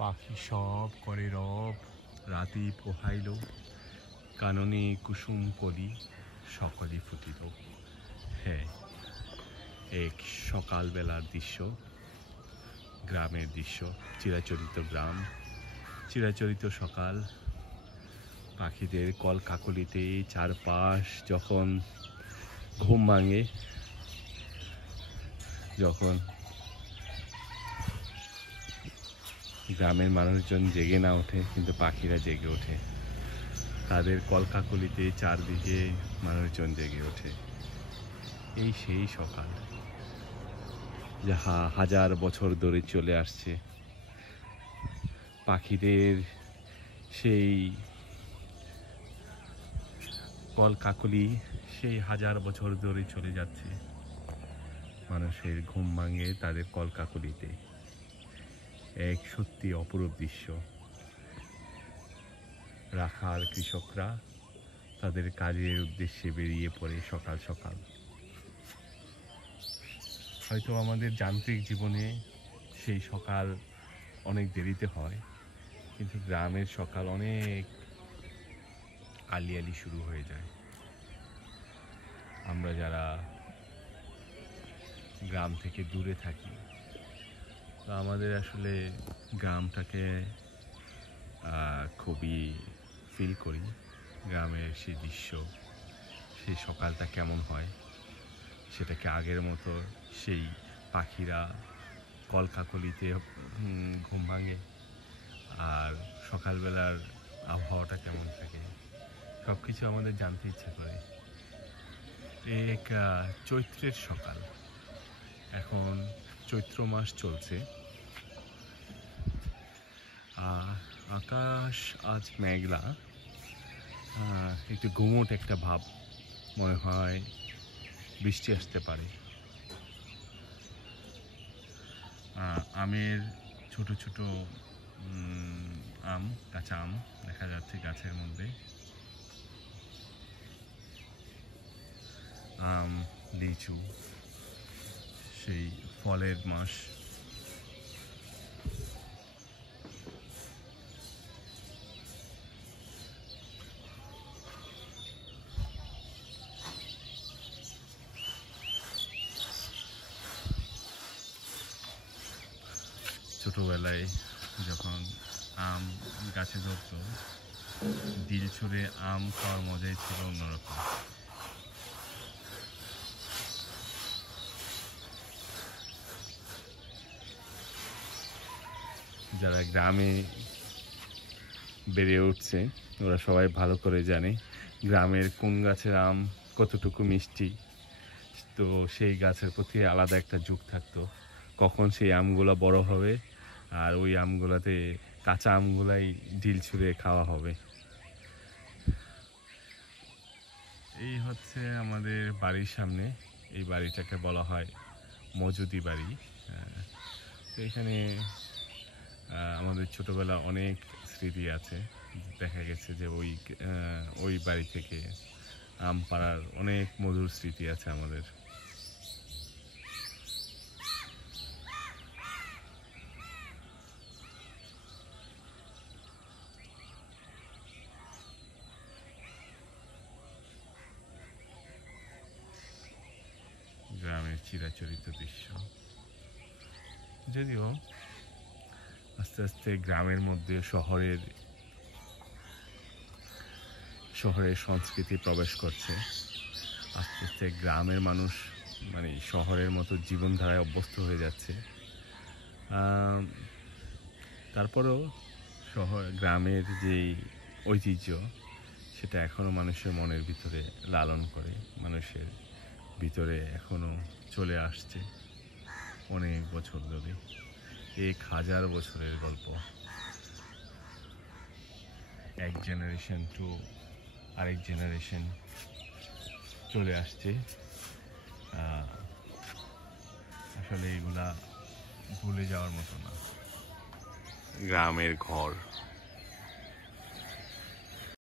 পাখি সব করে রব, রাতি পোহাইল, কাননে কুসুম কলি সকলে ফুটিল। হ্যাঁ, এক সকালবেলার দৃশ্য, গ্রামের দৃশ্য, চিরাচরিত গ্রাম, চিরাচরিত সকাল। পাখিদের কলকাকলিতে চারপাশ যখন ঘুম ভাঙে, যখন গ্রামের মানুষজন জেগে না ওঠে কিন্তু পাখিরা জেগে ওঠে, তাদের কলকাকলিতে চারদিকে মানুষজন জেগে ওঠে। এই সেই সকাল যাহা হাজার বছর ধরে চলে আসছে। পাখিদের সেই কলকাকলি সেই হাজার বছর ধরে চলে যাচ্ছে। মানুষের ঘুম ভাঙে তাদের কলকাকলিতে। এক সত্যি অপরূপ দৃশ্য। রাখাল কৃষকরা তাদের কাজের উদ্দেশ্যে বেরিয়ে পড়ে সকাল সকাল। হয়তো আমাদের যান্ত্রিক জীবনে সেই সকাল অনেক দেরিতে হয়, কিন্তু গ্রামের সকাল অনেক আলি আলি শুরু হয়ে যায়। আমরা যারা গ্রাম থেকে দূরে থাকি, তো আমাদের আসলে গ্রামটাকে খুবই ফিল করি। গ্রামের সেই দৃশ্য, সেই সকালটা কেমন হয় সেটাকে আগের মতো সেই পাখিরা কলকাকলিতে ঘুম ভাঙে আর সকালবেলার আবহাওয়াটা কেমন থাকে সব কিছু আমাদের জানতে ইচ্ছা করে। এক চৈত্রের সকাল, এখন চৈত্র মাস চলছে। আকাশ আজ মেঘলা, একটু গুমোট একটা ভাব, মনে হয় বৃষ্টি আসতে পারে। আমের ছোট ছোট আম, কাঁচা আম দেখা যাচ্ছে গাছের মধ্যে। আম, লিচু, সেই ফলের মাস। ছোটবেলায় যখন আম গাছে ধরতো, ডিল ছুঁড়ে আম খাওয়ার মজাই ছিল অন্যরকম। যারা গ্রামে বেড়ে উঠছে ওরা সবাই ভালো করে জানে গ্রামের কোন গাছের আম কতটুকু মিষ্টি। তো সেই গাছের প্রতি আলাদা একটা ঝোঁক থাকতো, কখন সেই আমগুলো বড় হবে আর ওই আমগুলোতে কাঁচা আমগুলাই ঢিল ছুঁড়ে খাওয়া হবে। এই হচ্ছে আমাদের বাড়ির সামনে, এই বাড়িটাকে বলা হয় মজুদি বাড়ি। তো এখানে আমাদের ছোটবেলা অনেক স্মৃতি আছে। দেখা গেছে যে ওই বাড়ি থেকে আম পাড়ার অনেক মধুর স্মৃতি আছে আমাদের। গ্রামের চিরাচরিত দৃশ্য, যদিও আস্তে আস্তে গ্রামের মধ্যে শহরের সংস্কৃতি প্রবেশ করছে। আস্তে আস্তে গ্রামের মানুষ মানে শহরের মতো জীবনধারায় অভ্যস্ত হয়ে যাচ্ছে। তারপরেও গ্রামের যেই ঐতিহ্য সেটা এখনও মানুষের মনের ভিতরে লালন করে, মানুষের ভিতরে এখনও চলে আসছে অনেক বছর ধরে। 1000 বছরের গল্প, এক জেনারেশন টু আরেক জেনারেশন চলে আসছে। আসলে এগুলা ভুলে যাওয়ার মতো না। গ্রামের ঘর,